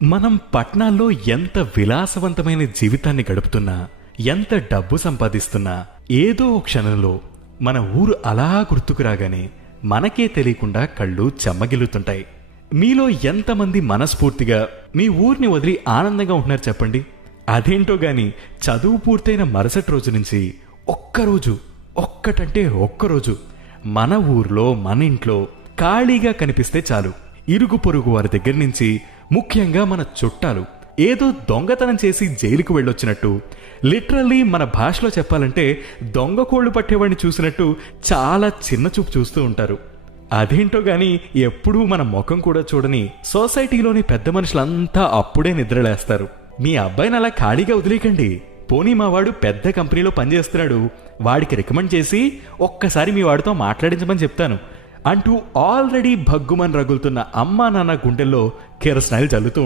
మనం పట్నాల్లో ఎంత విలాసవంతమైన జీవితాన్ని గడుపుతున్నా, ఎంత డబ్బు సంపాదిస్తున్నా, ఏదో ఓ క్షణంలో మన ఊరు అలా గుర్తుకు రాగానే మనకే తెలియకుండా కళ్ళు చెమ్మగిల్లుతుంటాయి. మీలో ఎంతమంది మనస్ఫూర్తిగా మీ ఊరిని వదిలి ఆనందంగా ఉంటున్నారు చెప్పండి. అదేంటో గాని చదువు పూర్తయిన మరుసటి రోజు నుంచి ఒక్కరోజు మన ఊర్లో మన ఇంట్లో ఖాళీగా కనిపిస్తే చాలు, ఇరుగు పొరుగు వారి దగ్గర నుంచి, ముఖ్యంగా మన చుట్టాలు ఏదో దొంగతనం చేసి జైలుకు వెళ్ళొచ్చినట్టు, లిటరల్లీ మన భాషలో చెప్పాలంటే దొంగ కోళ్లు పట్టేవాడిని చూసినట్టు చాలా చిన్న చూపు చూస్తూ ఉంటారు. అదేంటో గాని ఎప్పుడూ మన ముఖం కూడా చూడని సొసైటీలోని పెద్ద మనుషులంతా అప్పుడే నిద్రలేస్తారు. మీ అబ్బాయిని అలా ఖాళీగా వదిలేకండి, పోనీ మా వాడు పెద్ద కంపెనీలో పనిచేస్తున్నాడు, వాడికి రికమెండ్ చేసి ఒక్కసారి మీ వాడితో మాట్లాడించమని చెప్తాను అంటూ ఆల్రెడీ భగ్గుమని రగులుతున్న అమ్మా నాన్న గుండెల్లో కిరసనాయిలు జల్లుతూ